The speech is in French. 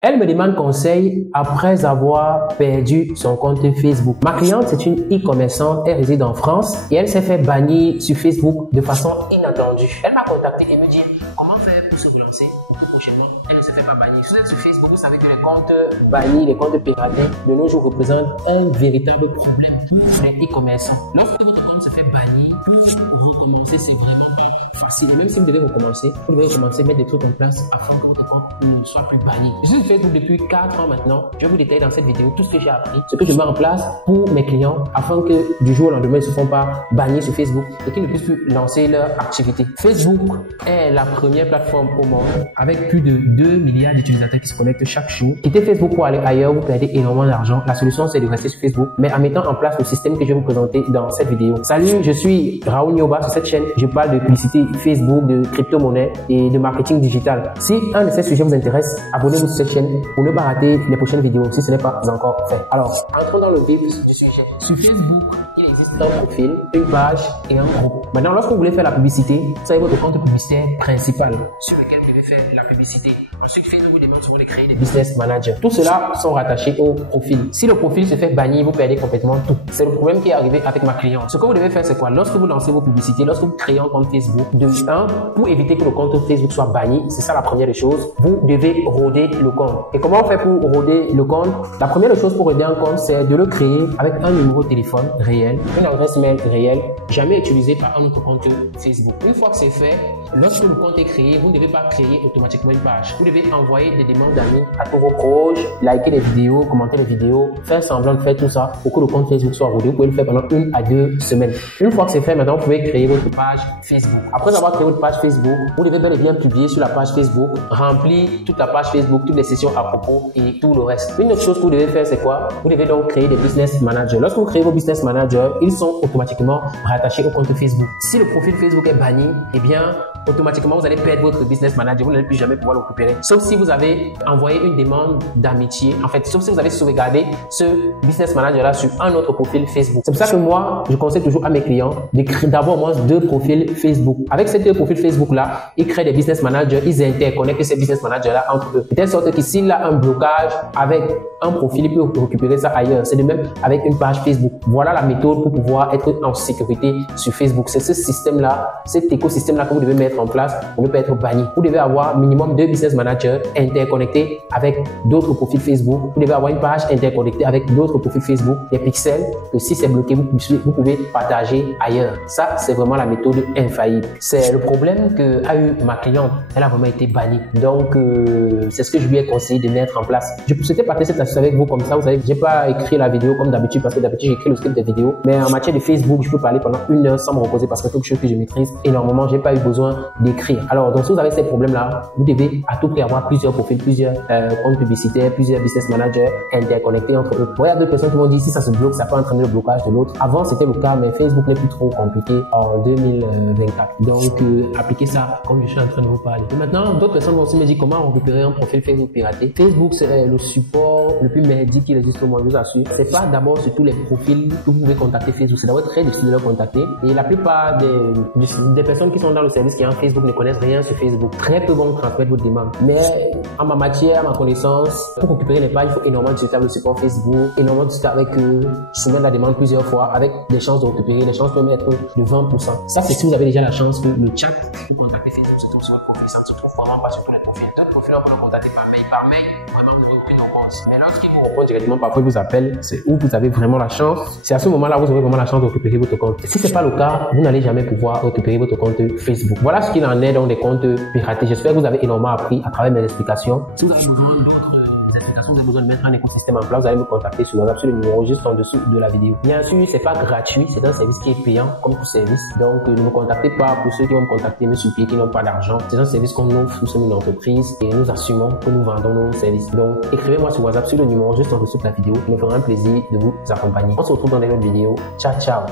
Elle me demande conseil après avoir perdu son compte Facebook. Ma cliente, c'est une e-commerçante, elle réside en France et elle s'est fait bannir sur Facebook de façon inattendue. Elle m'a contacté et me dit comment faire pour se relancer pour que prochainement elle ne se fait pas bannir. Si vous êtes sur Facebook, vous savez que les comptes bannis, les comptes piratés de nos jours représentent un véritable problème pour les e-commerçants. Lorsque votre compte se fait bannir, pour recommencer, c'est vraiment pas facile. Même si vous devez recommencer, vous devez recommencer à mettre des trucs en place afin que votre compte ne soit plus banni. Je suis sur Facebook depuis 4 ans maintenant. Je vais vous détailler dans cette vidéo tout ce que j'ai appris, ce que je mets en place pour mes clients afin que du jour au lendemain, ils ne se font pas bannir sur Facebook et qu'ils ne puissent plus lancer leur activité. Facebook est la première plateforme au monde avec plus de 2 milliards d'utilisateurs qui se connectent chaque jour. Quitter Facebook pour aller ailleurs, vous perdez énormément d'argent. La solution, c'est de rester sur Facebook, mais en mettant en place le système que je vais vous présenter dans cette vidéo. Salut, je suis Raoul Nioba. Sur cette chaîne, je parle de publicité Facebook, de crypto-monnaie et de marketing digital. Si un de ces sujets vous intéresse, abonnez-vous sur cette chaîne pour ne pas rater les prochaines vidéos si ce n'est pas encore fait. Alors, entrons dans le vif du sujet. Sur Facebook, il existe un profil, une page et un groupe. Maintenant, lorsque vous voulez faire la publicité, vous avez votre compte publicitaire principal sur lequel vous devez faire la publicité. Ensuite, Facebook vous demande souvent de créer des business managers. Tout cela sont rattachés au profil. Si le profil se fait bannir, vous perdez complètement tout. C'est le problème qui est arrivé avec ma cliente. Ce que vous devez faire, c'est quoi? Lorsque vous lancez vos publicités, lorsque vous créez un compte Facebook, pour éviter que le compte Facebook soit banni, c'est ça la première des choses, vous devez roder le compte. Et comment on fait pour roder le compte? La première chose pour roder un compte, c'est de le créer avec un numéro de téléphone réel, une adresse mail réelle, jamais utilisé par un autre compte Facebook. Une fois que c'est fait, lorsque le compte est créé, vous ne devez pas créer automatiquement une page. Vous devez envoyer des demandes d'amis à tous vos proches, liker les vidéos, commenter les vidéos, faire semblant de faire tout ça pour que le compte Facebook soit rodé. Vous pouvez le faire pendant 1 à 2 semaines. Une fois que c'est fait, maintenant vous pouvez créer votre page Facebook. Après avoir créé votre page Facebook, vous devez bel et bien publier sur la page Facebook, remplir toute la page Facebook, toutes les sessions à propos et tout le reste. Une autre chose que vous devez faire, c'est quoi? Vous devez donc créer des business managers. Lorsque vous créez vos business managers, ils sont automatiquement rattachés au compte Facebook. Si le profil Facebook est banni, eh bien, automatiquement, vous allez perdre votre business manager. Vous n'allez plus jamais pouvoir le récupérer. Sauf si vous avez envoyé une demande d'amitié. En fait, sauf si vous avez sauvegardé ce business manager-là sur un autre profil Facebook. C'est pour ça que moi, je conseille toujours à mes clients d'avoir au moins 2 profils Facebook. Avec ces 2 profils Facebook-là, ils créent des business managers. Ils interconnectent ces business managers-là entre eux. De telle sorte que s'il a un blocage avec un profil, il peut récupérer ça ailleurs. C'est de même avec une page Facebook. Voilà la méthode pour pouvoir être en sécurité sur Facebook. C'est ce système-là, cet écosystème-là que vous devez mettre en place pour ne pas être banni. Vous devez avoir minimum 2 business managers interconnectés avec d'autres profils Facebook. Vous devez avoir une page interconnectée avec d'autres profils Facebook, des pixels que si c'est bloqué, vous pouvez partager ailleurs. Ça, c'est vraiment la méthode infaillible. C'est le problème qu'a eu ma cliente. Elle a vraiment été bannie. Donc, c'est ce que je lui ai conseillé de mettre en place. Je souhaitais partager cette astuce avec vous comme ça. Vous savez, j'ai pas écrit la vidéo comme d'habitude parce que d'habitude, j'écris le script des vidéos. Mais en matière de Facebook, je peux parler pendant 1 heure sans me reposer parce que c'est quelque chose que je maîtrise énormément. J'ai pas eu besoin d'écrire. Alors, donc si vous avez ces problèmes-là, vous devez à tout prix avoir plusieurs profils, plusieurs comptes publicitaires, plusieurs business managers interconnectés entre eux. Bon, il y a d'autres personnes qui vont dire si ça se bloque, ça peut entraîner le blocage de l'autre. Avant, c'était le cas, mais Facebook n'est plus trop compliqué en 2024. Donc, appliquez ça comme je suis en train de vous parler. Et maintenant, d'autres personnes vont aussi me dire comment récupérer un profil Facebook piraté. Facebook, c'est le support le plus merdique qu'il existe au monde, je vous assure. C'est pas d'abord sur tous les profils que vous pouvez contacter Facebook. C'est d'abord très difficile de leur contacter. Et la plupart des personnes qui sont dans le service qui est en Facebook ne connaissent rien sur Facebook. Très peu vont transmettre votre demande. Mais en ma matière, à ma connaissance, pour récupérer les pages, il faut énormément de faire le support Facebook, énormément de discuter avec eux, soumettre la demande plusieurs fois avec des chances de récupérer. Les chances peuvent être de 20%. Ça, c'est si vous avez déjà la chance que le chat pour contacter Facebook se trouve sur votre profil. Ça ne se trouve vraiment pas sur tous les profils. D'autres profils, on peut le contacter par mail. Par mail, vraiment, vous n'aurez aucune réponse. Mais lorsqu'ils vous répondent directement, parfois ils vous appellent, c'est où vous avez vraiment la chance. C'est à ce moment-là vous aurez vraiment la chance de récupérer votre compte. Si c'est pas le cas, vous n'allez jamais pouvoir récupérer votre compte Facebook. Voilà ce qu'il en est dans des comptes piratés. J'espère que vous avez énormément appris à travers mes explications. Si vous avez besoin d'autres explications, vous avez besoin de mettre un écosystème en place, vous allez me contacter sur WhatsApp, sur le numéro juste en dessous de la vidéo. Bien sûr, c'est pas gratuit, c'est un service qui est payant comme tout service. Donc, ne me contactez pas pour ceux qui vont me contacter, me supplier, qui n'ont pas d'argent. C'est un service qu'on offre, nous sommes une entreprise et nous assumons que nous vendons nos services. Donc, écrivez-moi sur WhatsApp sur le numéro juste en dessous de la vidéo. Ça me fera un plaisir de vous accompagner. On se retrouve dans les autres vidéos. Ciao, ciao.